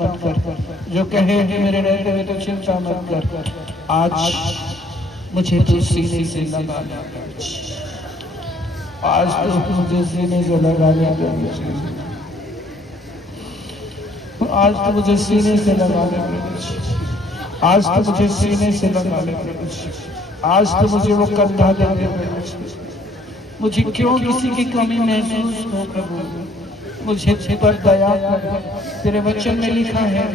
मत कर, जो कहे मेरे रहते हुए तो चिंता मत कर। आज मुझे तो सीने से लगा ले, आज तो मुझे सीने से लगा ले, आज तो मुझे सीने से लगा ले, आज तो मुझे सीने से लगा ले, आज तो मुझे वो कंधा दे दे। मुझे क्यों किसी की कमी महसूस हो प्रभु, मुझे पर दया कर। तेरे वचन में लिखा है,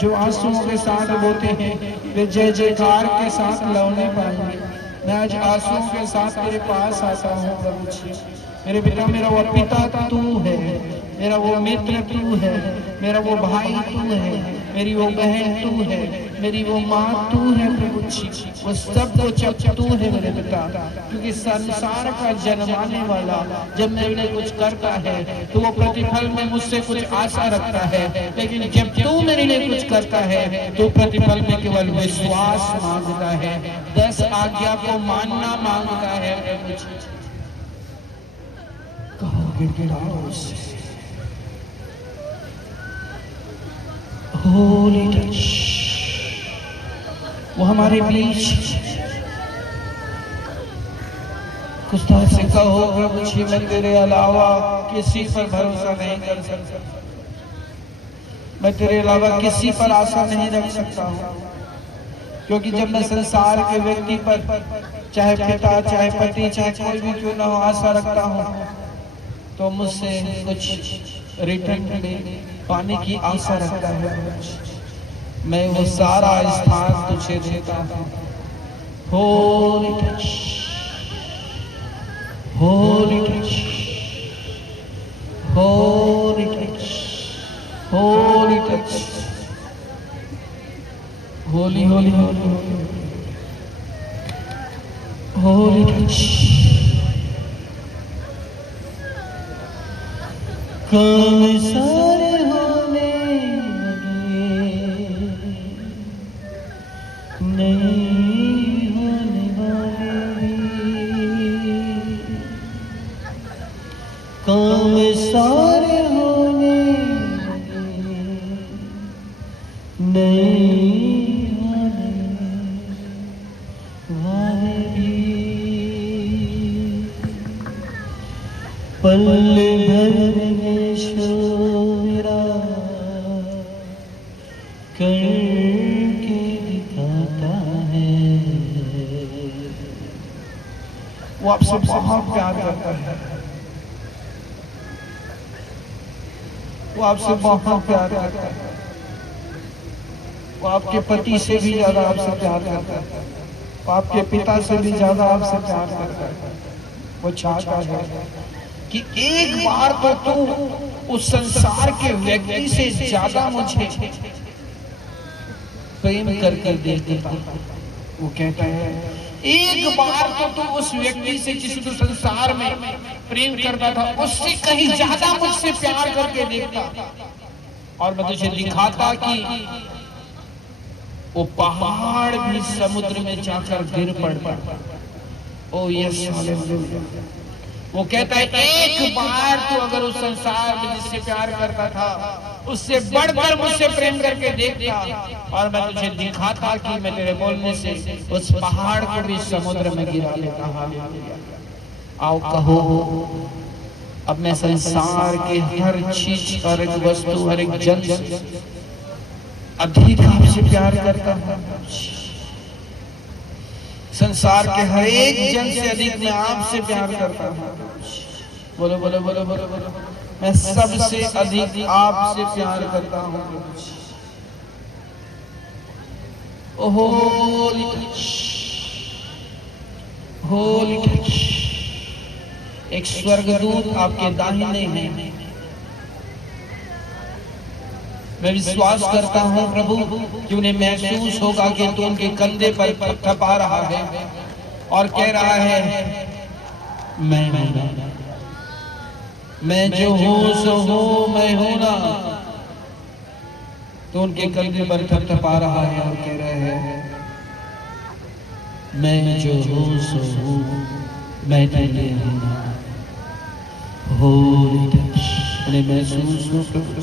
जो आंसुओं के साथ रोते हैं वे जय जयकार के साथ लौने पाएंगे। मैं आज आंसुओं के साथ तेरे पास आता हूँ प्रभु जी। मेरे पिता, मेरा वो पिता तू है, मेरा वो मित्र तू है, मेरा वो भाई तू है, मेरी वो बहन तू है, मेरी वो माँ तू है प्रभु जी। वो सब कुछ तू है मेरे पिता, क्योंकि संसार का जन्माने वाला जब मेरे लिए कुछ करता है तो वो प्रतिफल में मुझसे कुछ आशा रखता है, लेकिन जब तू मेरे लिए कुछ करता है तो प्रतिफल में केवल विश्वास मांगता है, 10 आज्ञा को मानना मांगता है प्रभु जी। कहो गिड़गिड़ाओ उससे, होली टच, वो हमारे बीच कुछ से कहो प्रभु जी, मैं तेरे अलावा किसी पर भरोसा नहीं कर सकता, मैं तेरे अलावा किसी पर आशा नहीं रख सकता हूँ, क्योंकि जब मैं संसार के व्यक्ति पर, चाहे पिता चाहे पति चाहे कोई भी क्यों ना हो, आशा रखता हूँ तो मुझसे कुछ रिटर्न पाने की आशा रखता है। मैं वो सारा स्थान तुझे देता हूँ। Holi touch, holy touch, holy touch, holy touch, Holi Holi Holi Holi touch. काम सारे होने लगे, नहीं होने वाले, काम सारे होने लगे, नहीं होने वाले भी। पल भर में शोरा करके दिखाता है। वो आपसे बहुत प्यार करता है, वो आपसे बहुत प्यार करता है, वो आपके पति से भी ज्यादा आपसे प्यार करता है, वो आपके पिता से भी ज्यादा आपसे प्यार करता है। वो चाहता है कि एक बार तो तू उस संसार के व्यक्ति से ज्यादा मुझे प्रेम करके देखता। वो कहता है एक बार तो तू उस व्यक्ति से जिसे तू संसार में प्रेम करता था उससे कहीं ज्यादा मुझसे प्यार करके देखता, और मैं तुझे दिखाता कि वो पहाड़ भी समुद्र में जाकर गिर पड़ता। ओ यस हालेलुया। वो कहता है एक बार तो अगर उस संसार में जिससे प्यार करता था उससे बढ़कर मुझसे प्रेम करके देखता, और मैं तुझे दिखाता कि मैं तेरे बोलने से उस पहाड़ को भी समुद्र में गिरा लेता। हालेलुया। आओ कहो, अब मैं संसार के हर चीज, हर एक वस्तु, हर एक जन से अधिक आपसे प्यार करता हूँ। संसार के हर एक जन से अधिक मैं आपसे प्यार करता हूँ। बोलो बोलो बोलो बोलो बोलो, मैं सबसे अधिक आपसे प्यार करता हूँ। Holi touch, holy touch. एक स्वर्गदूत आपके दाहिने हैं। मैं विश्वास करता हूं प्रभु कि उन्हें महसूस होगा कि तू उनके कंधे पर थपा रहा है और कह रहा है मैं जो हूं सो हूं, मैं हूं ना। तो उनके कंधे पर थपथपा रहा है और कह रहा है मैं जो हूं सो हूं, मैं तेरे हूं ना। होली टच। उन्हें महसूस हो प्रभु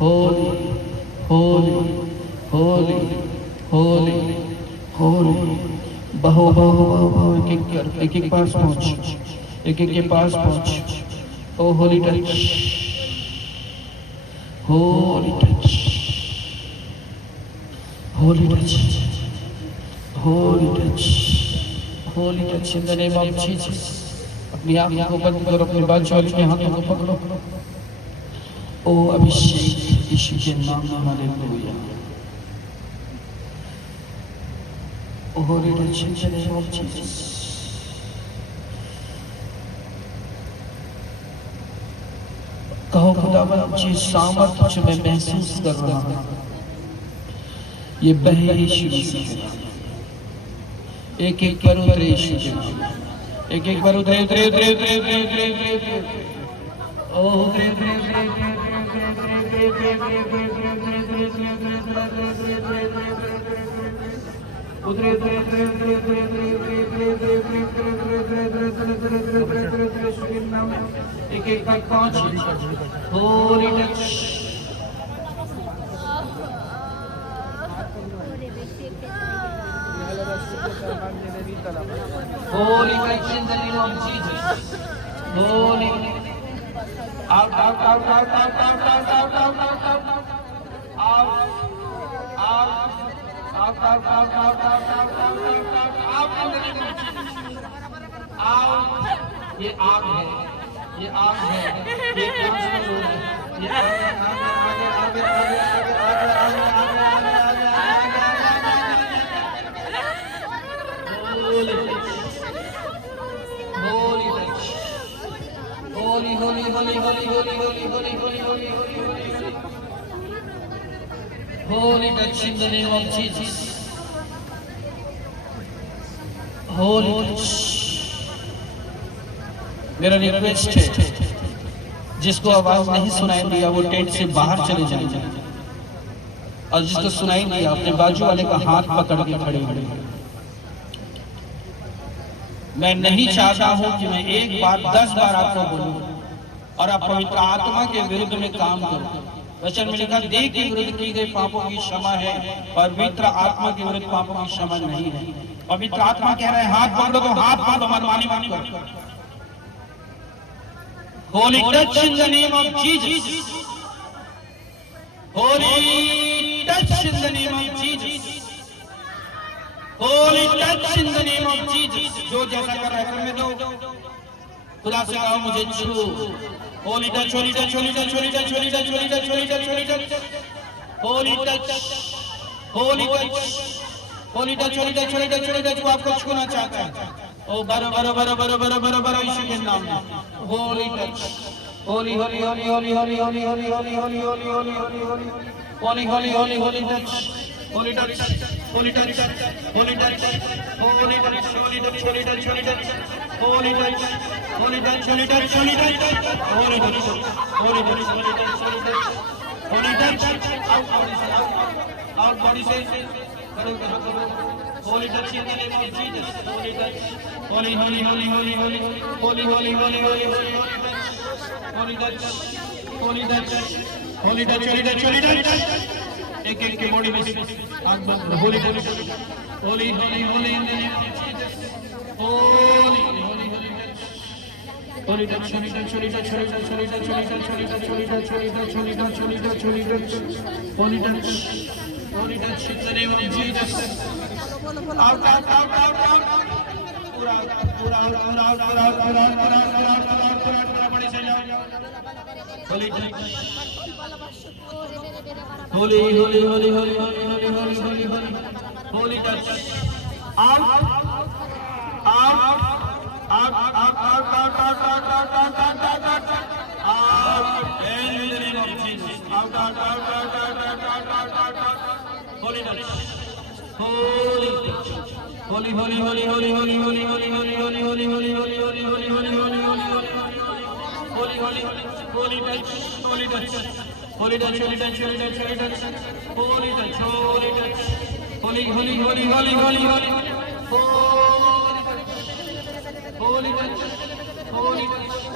होली होली होली होली होली। बहो बहो बहो बहो, एक एक पास पहुंच, एक एक के पास पहुंच। O holy touch, holy touch, holy touch, holy touch, holy touch in the name of Jesus. अपनी आंखों को बंद करो, अपने बाजू वाले के हाथों को पकड़ो। ओ अभिषेक यीशु के नाम में, hallelujah. O holy touch in the name of Jesus. कहो खुदावंद, जिस सामर्थ्य मैं महसूस कर रहा हूं, ये बहे यीशु मसीह के नाम। एक एक पर उतरे यीशु के नाम, एक एक पर उतरे उतरे उतरे उतरे उतरे उतरे उतरे उतरे। ओ उतरे उतरे उतरे उतरे उतरे उतरे एक एक तक पहुंच। Holi touch, holy touch in the name of Jesus. Holi out out out out out out out out out out out out out out out out out। ये आग है, ये आग है, ये ट्रांसफर हो रहा है, ये आगे आगे आगे आगे आगे आगे आगे Holi Holi Holi Holi Holi Holi Holi Holi Holi Holi Holi Holi touch in the name of Jesus. Holi touch. मेरा रिक्वेस्ट है, जिसको आवाज नहीं सुनाई दिया वो टेंट से बाहर चले जाएंगे, और जिसको सुनाई दिया अपने बाजू वाले का हाथ पकड़ के खड़े हो। मैं नहीं चाहता हूं कि मैं एक बार 10 बार आपको बोलूं और आप पवित्र आत्मा के विरुद्ध में काम करो। वचन में लिखा, देह के विरुद्ध की गई पापों की क्षमा है, पवित्र आत्मा के विरुद्ध पापों की क्षमा नहीं है। पवित्र आत्मा कह रहा है, हाथ पकड़ो तो हाथ पकड़ो, मनमानी मत करो। Holi touch in the name of Jesus. Holi touch in the name of Jesus. Holi touch in the name of Jesus. जो जैसा कर रहा है करने दो। खुदा से कहो मुझे छू। Holi touch, holy touch, holy touch, holy touch, holy touch, holy touch, holy touch, holy touch, holy touch, holy touch, holy touch, holy touch, holy touch, holy touch. वो आपको छूना चाहता है। ओ बरो बरो बरो बरो बरो बरो बरो यीशु के नाम में। Holi touch, Holi Holi Holi Holi Holi Holi Holi Holi Holi Holi Holi Holi Holi Holi Holi Holi Holi touch, holy touch, holy touch, holy touch, holy touch, holy touch, holy touch, holy touch, holy touch, holy touch, holy touch, holy touch, holy touch, holy touch, holy touch, out body से करो करो करो। Holi touch in the name of Jesus. Holi touch, Holi Holi Holi Holi Holi Holi Holi Holi Holi Holi Holi touch, holy touch, holy touch, holy touch, holy touch. एक एक के body में आग बंद। होली होली होली होली होली इन the name of Jesus. Holi Holi Holi touch, holy touch, holy touch, holy touch, holy touch, holy touch, holy touch, holy touch, holy touch, holy touch, holy touch, holy touch, holy touch, holy touch in the name of Jesus. Out out out out out. पूरा पूरा पूरा पूरा पूरा पूरा पूरा बड़ी से जाओ। Holi touch, Holi Holi Holi Holi Holi Holi Holi Holi Holi Holi touch. Out out out out out out out out out out out out in the name of Jesus. Out out out out out out out out out Holi touch, holy touch, Holi Holi Holi Holi Holi Holi Holi Holi Holi Holi Holi Holi Holi Holi Holi Holi Holi Holi Holi touch, holy touch, holy touch, holy touch, holy touch, holy touch, holy touch, holy touch, Holi Holi Holi Holi Holi Holi Holi touch, holy touch, Holi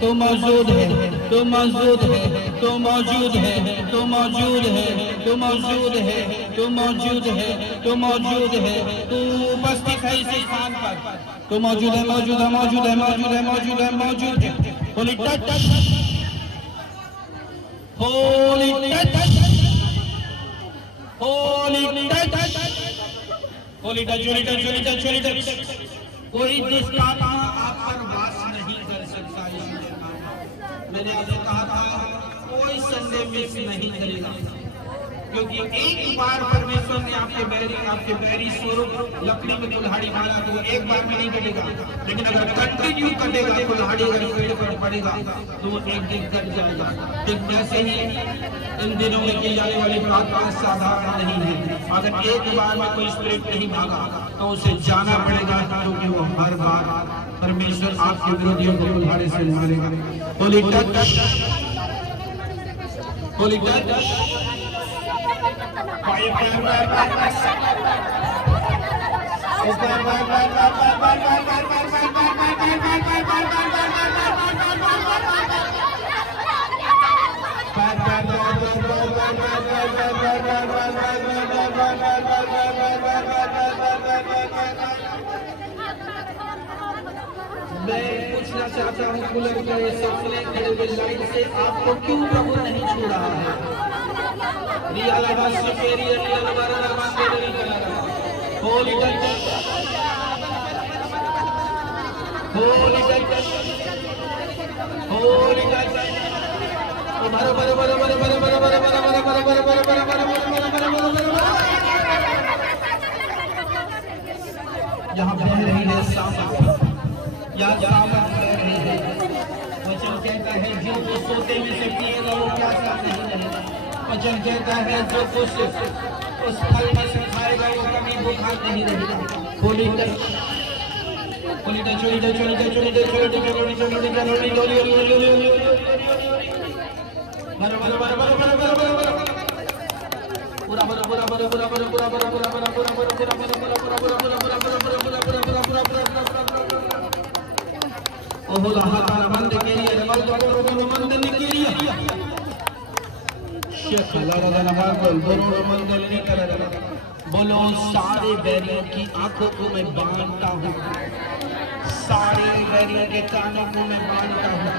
तो मौजूद है, तो मौजूद है, तो मौजूद है, तो मौजूद है, तो मौजूद है, तो मौजूद है, तो मौजूद है, तू उपस्थित है इस स्थान पर, तो मौजूद है, मौजूद है, मौजूद है, मौजूद है, मौजूद है, मौजूद है। Holi touch, holy touch, holy touch, holy touch, holy touch, holy touch, holy touch. कोई दुष्टात्मा आप पर वास नहीं कर सकता। मैंने आपसे कहा था कोई संदेह मिस नहीं करेगा, क्योंकि एक बार परमेश्वर ने आपके बैरी स्वरूप लकड़ी में कुल्हाड़ी मारा तो एक बार में नहीं कटेगा, लेकिन अगर कंटिन्यू कटेगा कुल्हाड़ी अगर पेड़ पर पड़ेगा तो वो एक दिन कट जाएगा। ठीक वैसे ही इन दिनों में की जाने वाली प्रार्थना साधारण नहीं है। अगर एक बार में कोई स्पिरिट नहीं भागा तो उसे जाना पड़ेगा, क्योंकि वो हर बार परमेश्वर आपके विरोधियों को कुल्हाड़ी से मारेगा। होली टच, होली टच, मैं पूछना चाहता हूँ कूलर का ये सपने खड़े लाइन से आपको क्यों प्रभु नहीं छू रहा है? रियल आवाज से फेरी रियल वरना मांगे नहीं करा रहा। Holi touch, holy touch, holy touch. बरो बरो बरो बरो बरो बरो बरो बरो बरो बरो बरो बरो बरो बरो बरो बरो। यहाँ बह रही है सामत, यहाँ सामत बह रही है। वचन कहता है जो कुछ सोते में से पिएगा वो प्यासा नहीं रहेगा। वचन कहता है जो कुछ उस फल में से खाएगा वो कभी भूखा नहीं रहेगा। Holi touch, holy touch, holy touch, holy touch, holy touch, holy touch, holy touch, holy touch, holy touch, Holi बरो बरो बरो बरो बरो बरो बरो बरो पूरा बरो बरो बरो बरो बरो पूरा बरो बरो बरो बरो बरो पूरा बरो बरो बरो बरो बरो बरो बरो बरो बरो बरो बरो ओ होला हाता बंद केरिए रबल बरो बंद निकेरिए शेख हलाला नमाज बोलो मंगल नहीं कर रहा। बोलो सारे बैरियों की आंखों को मैं बांधता हूँ, सारे बैरियों के कानों को मैं बांधता हूँ,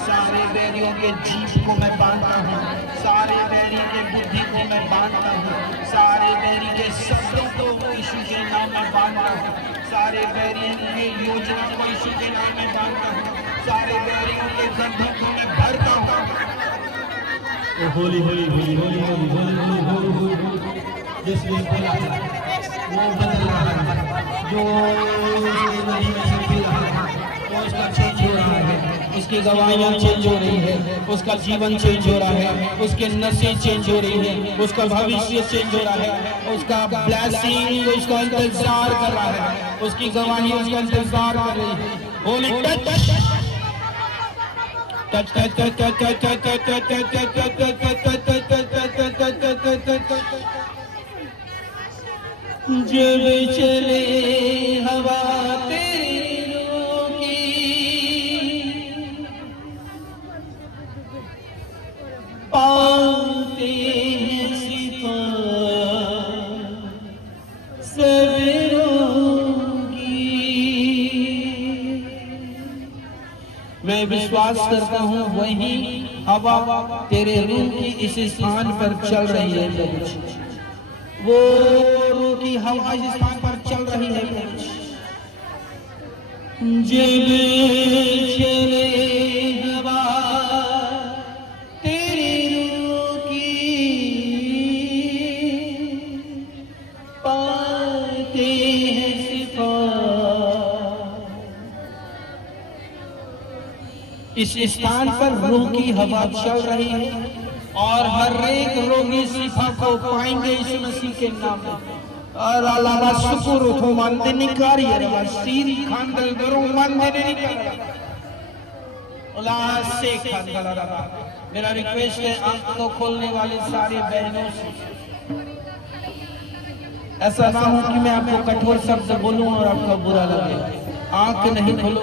सारे बैरियों के जीभ को मैं बांधता हूँ, सारे बैरियों के बुद्धि को मैं बांधता हूँ, सारे बैरी के शब्दों को यीशु के नाम में बांधता हूँ, सारे बैरियों की योजना को यीशु के नाम में बांधता हूँ, सारे बैरियों के गंधों को मैं भरता हूँ। होली होली होली होली होली होली होली होली जिसने बोला वो बदल रहा है, जो नदी में से पी रहा है वो उसका चेंज हो रहा है, उसकी गवाहियाँ चेंज हो रही है, उसका जीवन चेंज हो रहा है, उसके नशे चेंज हो रही है, उसका भविष्य चेंज हो रहा है, उसका ब्लेसिंग उसका इंतजार कर रहा है, उसकी गवाही उसका इंतजार कर रही है। Holi touch touch touch touch touch touch touch touch जब चले हवा तेरी रूह की पाते हैं सिपा सवेरों की। मैं विश्वास करता हूँ वही हवा तेरे रूह की इस स्थान पर चल रही है प्रभु, वो रूह की हवा इस स्थान पर चल रही है प्रभु। जब चले हवा तेरी रूह की पाते हैं सिफा। इस स्थान पर रूह की हवा चल रही है और हर एक रोगी शिफा को पाएंगे यीशु मसीह के नाम में। और अल्लाह शुक्र हो मानते निकारी है रवा सीरी खांडल दरो मानते निकारी अल्लाह से खांडल रवा। मेरा रिक्वेस्ट है आंखों खोलने वाले सारे बहनों से, ऐसा ना हो कि मैं आपको कठोर शब्द बोलूं और आपको बुरा लगे। आंख नहीं खोलो,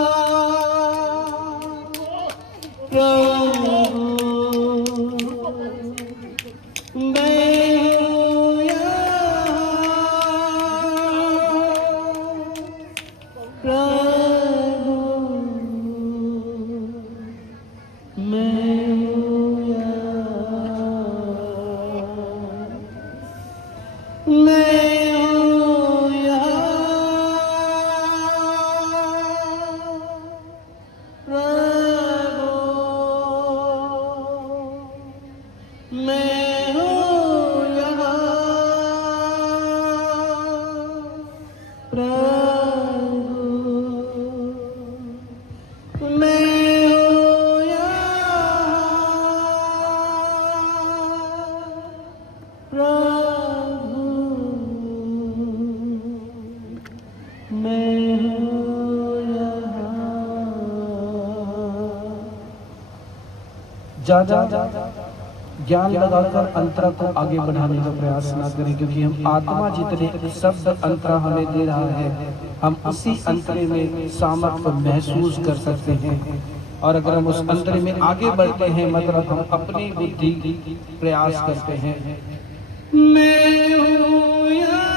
ज्यादा ज्ञान लगाकर अंतरा को आगे बढ़ाने का प्रयास ना करें, क्योंकि हम आत्मा जितने शब्द अंतरा हमें दे रहा है, हम उसी अंतरे में सामर्थ्य को महसूस कर सकते हैं। और अगर हम उस अंतरे में आगे बढ़ते हैं, मतलब हम अपनी बुद्धि प्रयास करते हैं। मैं हूँ यहाँ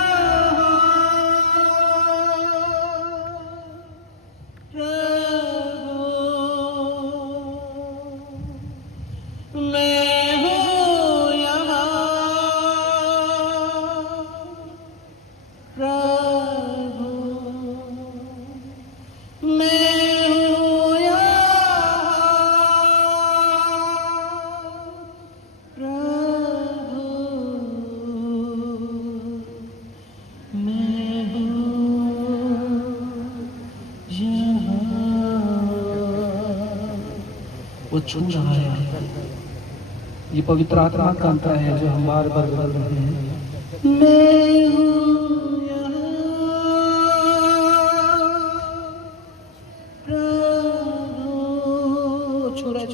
प्रभु, मैं हूँ यहाँ प्रभु, मैं हूँ यहाँ प्रभु, मैं हूँ यहाँ। वो छू रहा है। ये पवित्र आत्मा का अंतर है जो हम बार बार बदल रहे हैं। मैं हूँ यहाँ प्रभु, छू रहा,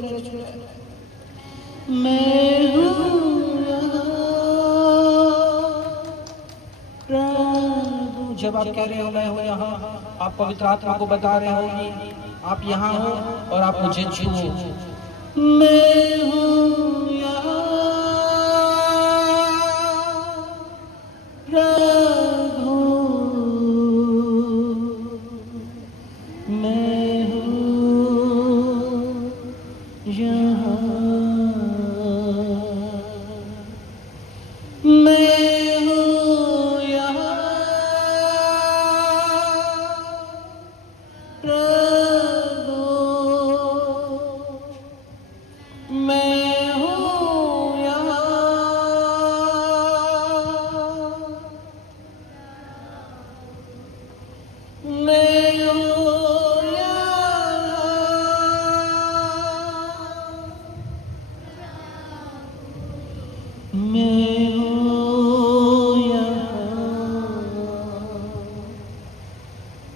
मैं हूँ यहाँ प्रभु। जब आप कह रहे हो मैं हूँ यहाँ, आप पवित्र आत्मा को बता रहे हो कि आप यहाँ हो और आप मुझे छुओ। मैं हूँ यहाँ प्रभु, मैं हूँ यहाँ, मैं हूँ यहाँ प्रभु, मैं हूँ यहाँ। मैं हूँ यहाँ, मैं हूँ यहाँ।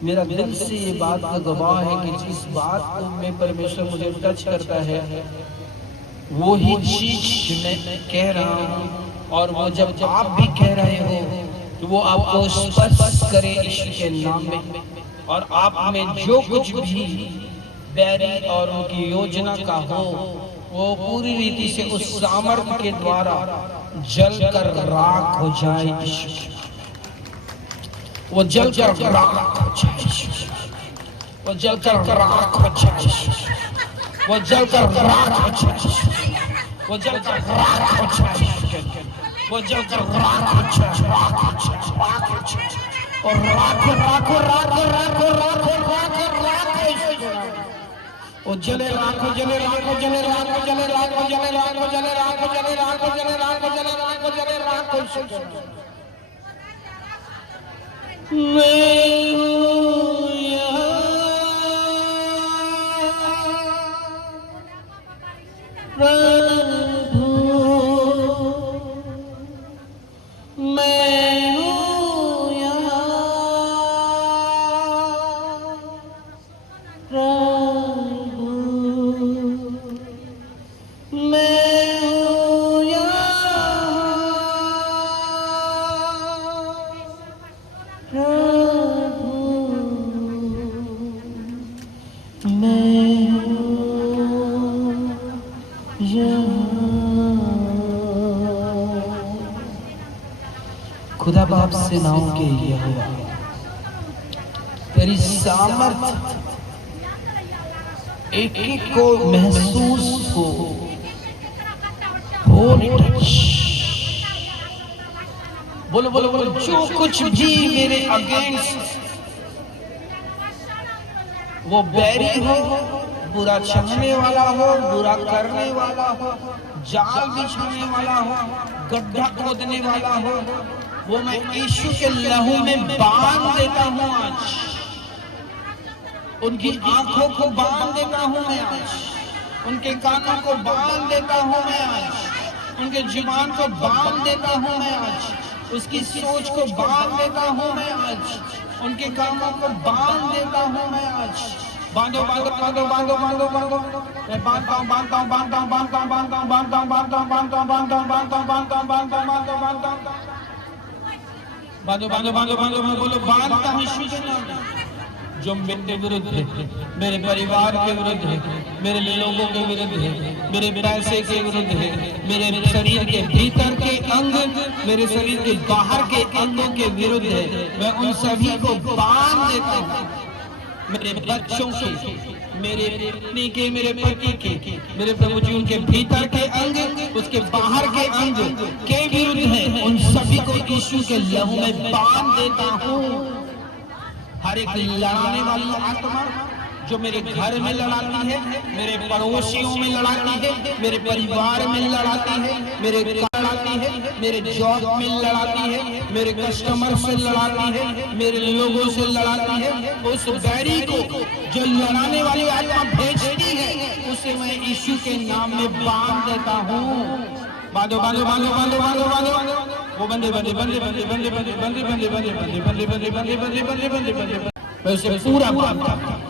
मेरा दिल से ये बात का गवाह है कि जिस बात को मैं परमेश्वर मुझे टच करता है, वो ही चीज मैं कह रहा हूँ। और वो जब आप भी कह रहे हो तो वो आपको स्पर्श करे ईश्वर के नाम में, और आप में जो कुछ भी बैरी और उनकी योजना का हो, वो पूरी रीति से उस सामर्थ्य के द्वारा जल कर राख हो जाए। वो जल कर राख हो जाए, वो जल कर राख हो जाए, वो जल कर राख हो जाए, वो जल कर राख हो जाए, वो जल कर राख हो जाए, राख हो जाए, राख हो जाए, और राख राख राख राख राख राख राख वो जले राख जले राख जले राख जले राख जले राख जले राख जले राख जले राख जले राख जले राख। मैं हूँ यहाँ प्रभु, मैं हूँ यहाँ प्रभु, मैं हूँ यहाँ प्रभु, मैं हूँ यहाँ। खुदा बाप सेनाओं के यहोवा, तेरी सामर्थ एक एक को महसूस हो, बोलो बोलो बोलो, जो कुछ भी मेरे अगेंस्ट वो बैरी हो, बुरा चाहने वाला हो, बुरा करने वाला हो, जाल बिछाने वाला हो, गड्ढा खोदने वाला हो, वो मैं यीशु के लहू में बांध देता हूँ आज। उनकी आंखों को बांध देता हूँ मैं आज, उनके कानों को बांध देता हूँ मैं आज, उनके जुबान को बांध देता हूँ मैं आज, उसकी सोच को बांध देता हूँ मैं आज, उनके कामों को बांध देता हूँ मैं आज। बांधो बांधो बांधो बांधो बांधो बांधो। मैं बांधता हूँ बांधता हूँ बांधता हूँ बांधता हूँ बांधता हूँ बांधता हूँ बांधता हूँ बांधता हूँ बांधता हूँ बांधता हूँ बांधता हूँ बांधता हूँ बांधता हूँ बांधता हूँ बांधो बांधो बांधो बांधो मैं बोलो बांधता हूँ यीशु के नाम जो मेरे विरुद्ध है, मेरे परिवार के विरुद्ध है, मेरे लोगों के विरुद्ध है, मेरे पैसे के विरुद्ध है, मेरे शरीर के भीतर के अंग, मेरे शरीर के बाहर के अंगों के विरुद्ध है, मैं उन सभी को बांध देता हूँ। मेरे बच्चों के, मेरे पत्नी के, मेरे पति के, मेरे प्रभु जी उनके भीतर के अंग, उसके बाहर के अंग के विरुद्ध है, उन सभी को यीशु के लहू में बांध देता हूँ। हर एक लड़ाने वाली आत्मा जो मेरे घर में लड़ाती है, मेरे पड़ोसियों में लड़ाती है, मेरे परिवार में लड़ाती है, मेरे लड़ाती है, मेरे जॉब में लड़ाती है, मेरे कस्टमर से लड़ाती है, मेरे लोगों से लड़ाती है, उस बैरी को जो लड़ाने वाली आत्मा भेजती है उसे मैं यीशु के नाम में बांध देता हूँ। बांधो बांधो बांधो बांधो बांधो बांधो वो बंदे बंदे बंदे बंदे बंदे बंदे बंदे बंदे बंदे बंदे बंदे बंदे बंदे बंदे बंदे बंदे बंदे बंदे मैं उसे पूरा बांधता हूँ।